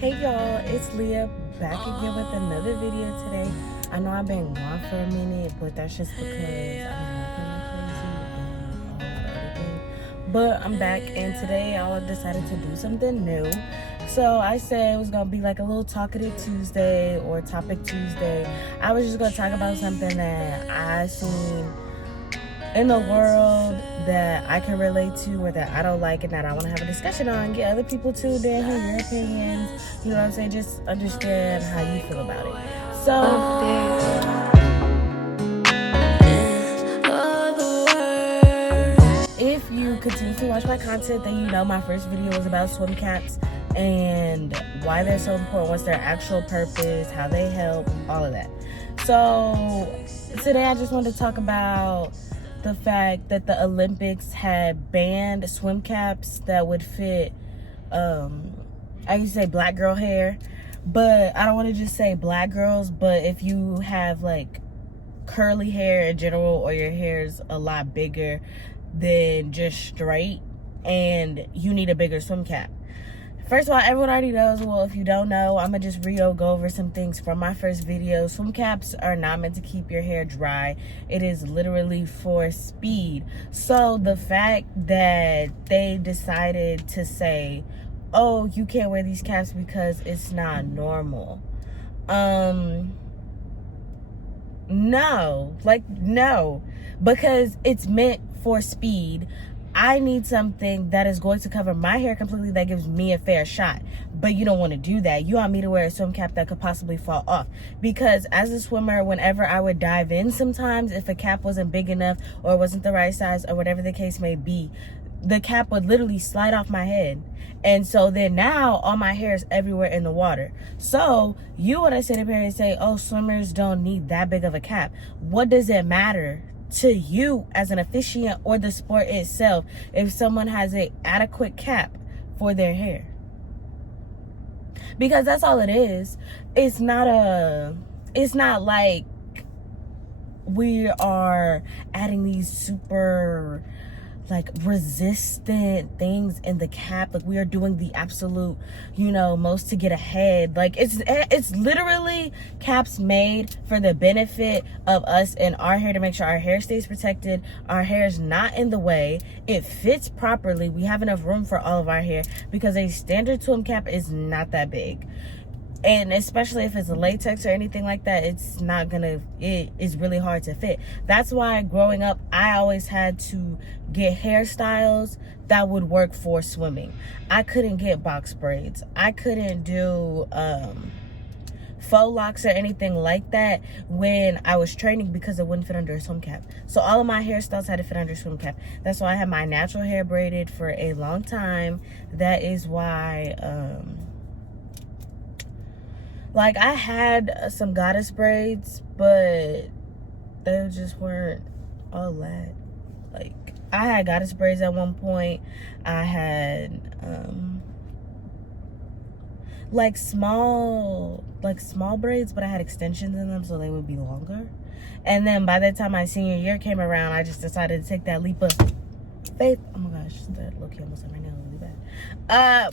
Hey y'all, it's Leah back again with another video today. I know I've been gone for a minute, but that's just because I've been working like crazy and all the other things. But I'm back, and today I decided to do something new. So I said it was gonna be like a little talkative Tuesday or topic Tuesday. I was just gonna talk about something that I seen in the world that I can relate to or that I don't like and that I want to have a discussion on. Get other people to then hear your opinions. You know what I'm saying? Just understand how you feel about it. If you continue to watch my content, then you know my first video was about swim caps and why they're so important, what's their actual purpose, how they help, all of that. So today I just wanted to talk about the fact that the Olympics had banned swim caps that would fit, I used to say black girl hair, but I don't want to just say black girls, but if you have like curly hair in general or your hair's a lot bigger than just straight and you need a bigger swim cap. First of all, everyone already knows. Well, if you don't know, I'm going to just go over some things from my first video. Swim caps are not meant to keep your hair dry. It is literally for speed. So the fact that they decided to say, oh, you can't wear these caps because it's not normal. No, because it's meant for speed. I need something that is going to cover my hair completely that gives me a fair shot. But you don't want to do that. You want me to wear a swim cap that could possibly fall off. Because as a swimmer, whenever I would dive in sometimes, if a cap wasn't big enough or wasn't the right size or whatever the case may be, the cap would literally slide off my head. And so then now all my hair is everywhere in the water. So you want to sit up here and say, oh, swimmers don't need that big of a cap. What does it matter to you as an officiant or the sport itself if someone has an adequate cap for their hair? Because that's all it is. It's not like we are adding these super like resistant things in the cap. Like we are doing the absolute, most to get ahead. Like it's literally caps made for the benefit of us and our hair, to make sure our hair stays protected, our hair is not in the way, it fits properly, we have enough room for all of our hair, because a standard swim cap is not that big. And especially if it's latex or anything like that, it is really hard to fit. That's why growing up, I always had to get hairstyles that would work for swimming. I couldn't get box braids. I couldn't do faux locks or anything like that when I was training, because it wouldn't fit under a swim cap. So all of my hairstyles had to fit under a swim cap. That's why I had my natural hair braided for a long time. That is why like I had some goddess braids, but they just weren't all that. Like I had goddess braids at one point. I had like small braids, but I had extensions in them so they would be longer. And then by the time my senior year came around, I just decided to take that leap of faith. Oh my gosh, that look almost hurt my nail really bad.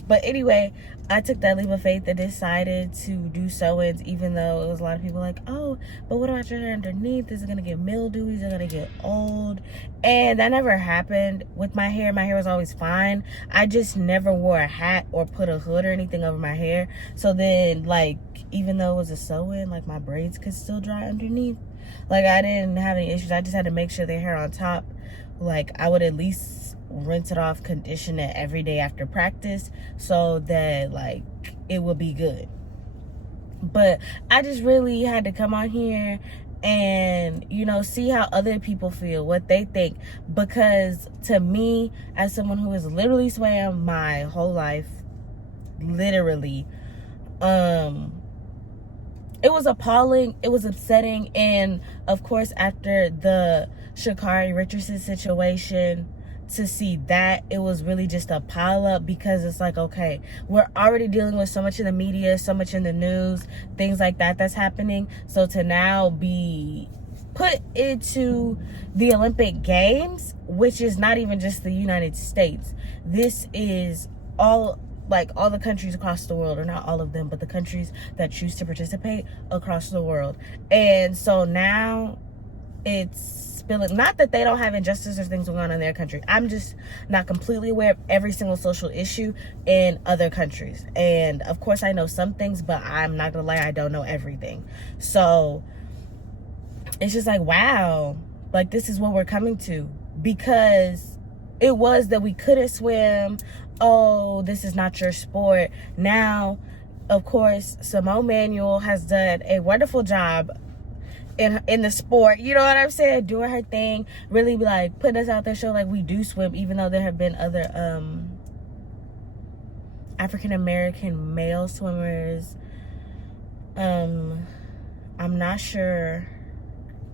But anyway, I took that leap of faith and decided to do sew-ins, even though it was a lot of people like, oh, but what about your hair underneath? Is it gonna get mildewy? Is it gonna get old? And that never happened with my hair. My hair was always fine. I just never wore a hat or put a hood or anything over my hair. So then, like, even though it was a sew-in, like my braids could still dry underneath. Like I didn't have any issues. I just had to make sure the hair on top, like I would at least rinse it off, condition it every day after practice so that like it would be good. But I just really had to come on here and see how other people feel, what they think, because to me, as someone who has literally swam my whole life, literally, it was appalling, it was upsetting. And of course, after the Sha'Carri Richardson situation, to see that, it was really just a pile up, because it's like, okay, we're already dealing with so much in the media, so much in the news, things like that that's happening. So to now be put into the Olympic Games, which is not even just the United States, this is all like all the countries across the world, or not all of them, but the countries that choose to participate across the world. And so now it's spilling, not that they don't have injustice or things going on in their country. I'm just not completely aware of every single social issue in other countries. And of course I know some things, but I'm not gonna lie, I don't know everything. So it's just like, wow, like this is what we're coming to, because it was that we couldn't swim. Oh, this is not your sport. Now, of course, Simone Manuel has done a wonderful job in the sport, you know what I'm saying, doing her thing, really like putting us out there, show like we do swim, even though there have been other African-American male swimmers. I'm not sure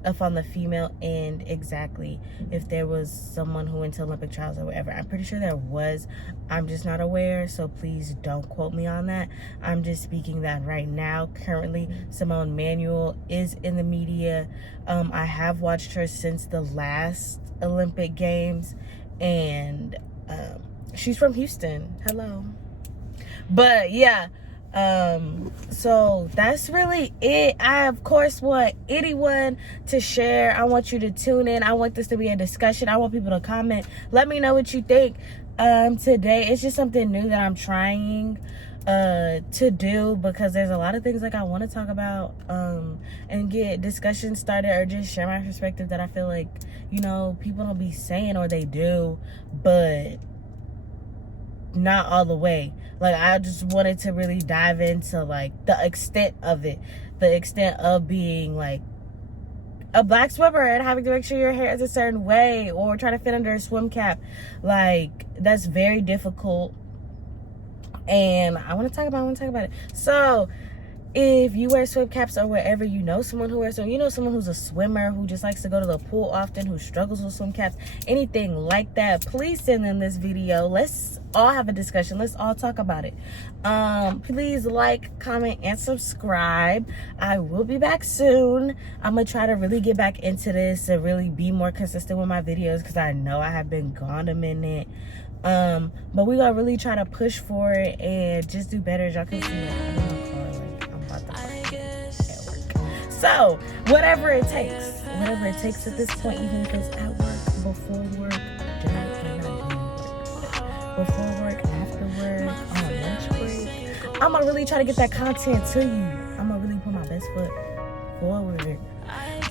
if on the female end exactly if there was someone who went to Olympic trials or whatever. I'm pretty sure there was. I'm just not aware, so please don't quote me on that. I'm just speaking that right now. Currently, Simone Manuel is in the media. I have watched her since the last Olympic Games, and she's from Houston. Hello. But yeah, so that's really it. I of course want anyone to share. I want you to tune in. I want this to be a discussion. I want people to comment. Let me know what you think. Today it's just something new that I'm trying to do, because there's a lot of things like I want to talk about and get discussions started, or just share my perspective that I feel like, you know, people don't be saying, or they do, but not all the way. Like, I just wanted to really dive into like the extent of it, the extent of being like a black swimmer and having to make sure your hair is a certain way, or trying to fit under a swim cap. Like, that's very difficult, and I want to talk about it. So if you wear swim caps, or wherever you know someone who wears them, you know someone who's a swimmer who just likes to go to the pool often, who struggles with swim caps, anything like that, please send them this video. Let's all have a discussion. Let's all talk about it. Please like, comment, and subscribe. I will be back soon. I'm gonna try to really get back into this and really be more consistent with my videos, because I know I have been gone a minute. But we gonna really try to push for it and just do better. As y'all can see, so whatever it takes at this point, even if it's at work, before work, before work, after work, on lunch break, I'm gonna really try to get that content to you. I'm gonna really put my best foot forward.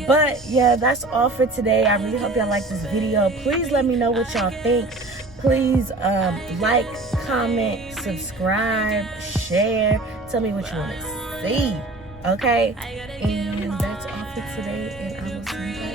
But yeah, that's all for today. I really hope y'all like this video. Please let me know what y'all think. Please like, comment, subscribe, share. Tell me what you want to see. Okay? And that's all for today, and I will see you guys.